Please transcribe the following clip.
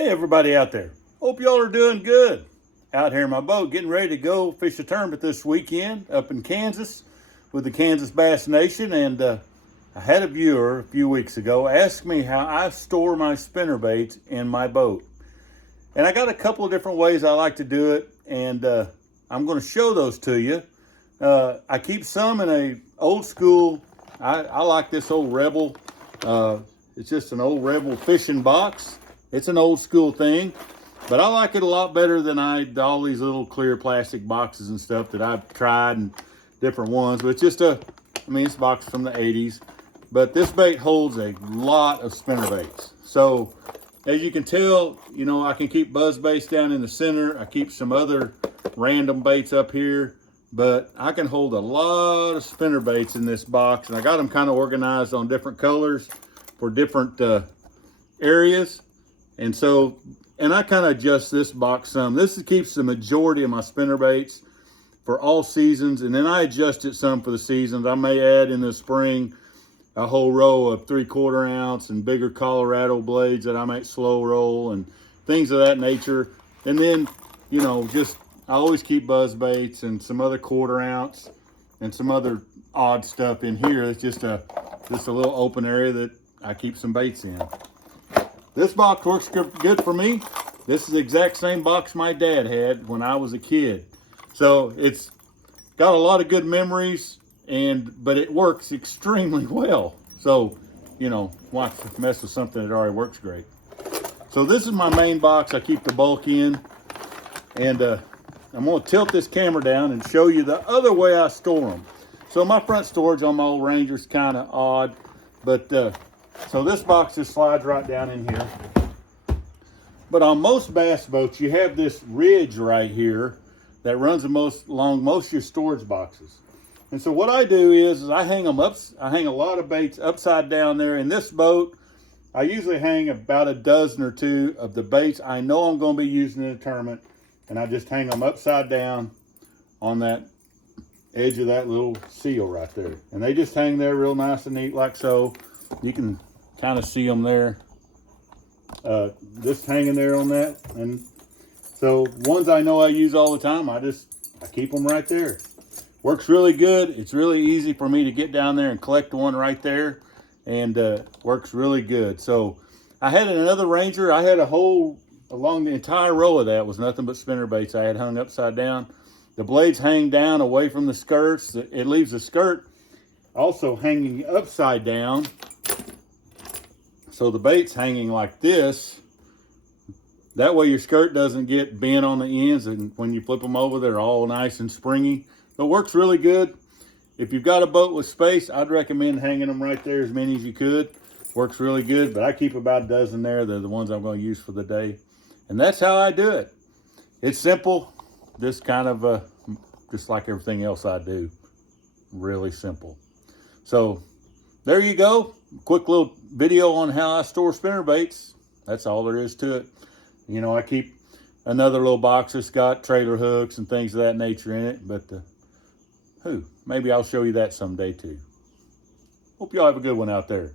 Hey everybody out there. Hope y'all are doing good. Out here in my boat getting ready to go fish a tournament this weekend up in Kansas with the Kansas Bass Nation. And I had a viewer a few weeks ago ask me how I store my spinnerbaits in my boat. And I got a couple of different ways I like to do it, and I'm going to show those to you. I keep some in a old school, I like this old Rebel. It's just an old Rebel fishing box. It's an old school thing, but I like it a lot better than all these little clear plastic boxes and stuff that I've tried and different ones. But it's just it's a box from the 80s. But this bait holds a lot of spinnerbaits. So as you can tell, you know, I can keep buzz baits down in the center. I keep some other random baits up here, but I can hold a lot of spinnerbaits in this box. And I got them kind of organized on different colors for different areas. And so, and I kind of adjust this box some. This keeps the majority of my spinnerbaits for all seasons. And then I adjust it some for the seasons. I may add in the spring a whole row of 3/4 ounce and bigger Colorado blades that I might slow roll and things of that nature. And then, you know, I always keep buzz baits and some other 1/4 ounce and some other odd stuff in here. It's just a little open area that I keep some baits in. This box works good for me. This is the exact same box my dad had when I was a kid. So it's got a lot of good memories, but it works extremely well. So, you know, why mess with something that already works great? So this is my main box I keep the bulk in. And I'm gonna tilt this camera down and show you the other way I store them. So my front storage on my old Ranger is kind of odd, but so this box just slides right down in here. But on most bass boats, you have this ridge right here that runs along most of your storage boxes. And so what I do is I hang them up. I hang a lot of baits upside down there. In this boat, I usually hang about a dozen or two of the baits I know I'm going to be using in a tournament, and I just hang them upside down on that edge of that little seal right there. And they just hang there real nice and neat like so. You can kind of see them there, just hanging there on that. And so ones I know I use all the time, I keep them right there. Works really good. It's really easy for me to get down there and collect one right there, and works really good. So I had another Ranger. I had a whole, along the entire row of that was nothing but spinnerbaits I had hung upside down. The blades hang down away from the skirts. It leaves the skirt also hanging upside down. So the bait's hanging like this. That way your skirt doesn't get bent on the ends, and when you flip them over, they're all nice and springy. It works really good. If you've got a boat with space, I'd recommend hanging them right there, as many as you could. Works really good, but I keep about a dozen there. They're the ones I'm going to use for the day. And that's how I do it. It's simple, just kind of just like everything else I do. Really simple. So there you go. Quick little video on how I store spinnerbaits. That's all there is to it. You know, I keep another little box that's got trailer hooks and things of that nature in it, but maybe I'll show you that someday too. Hope y'all have a good one out there.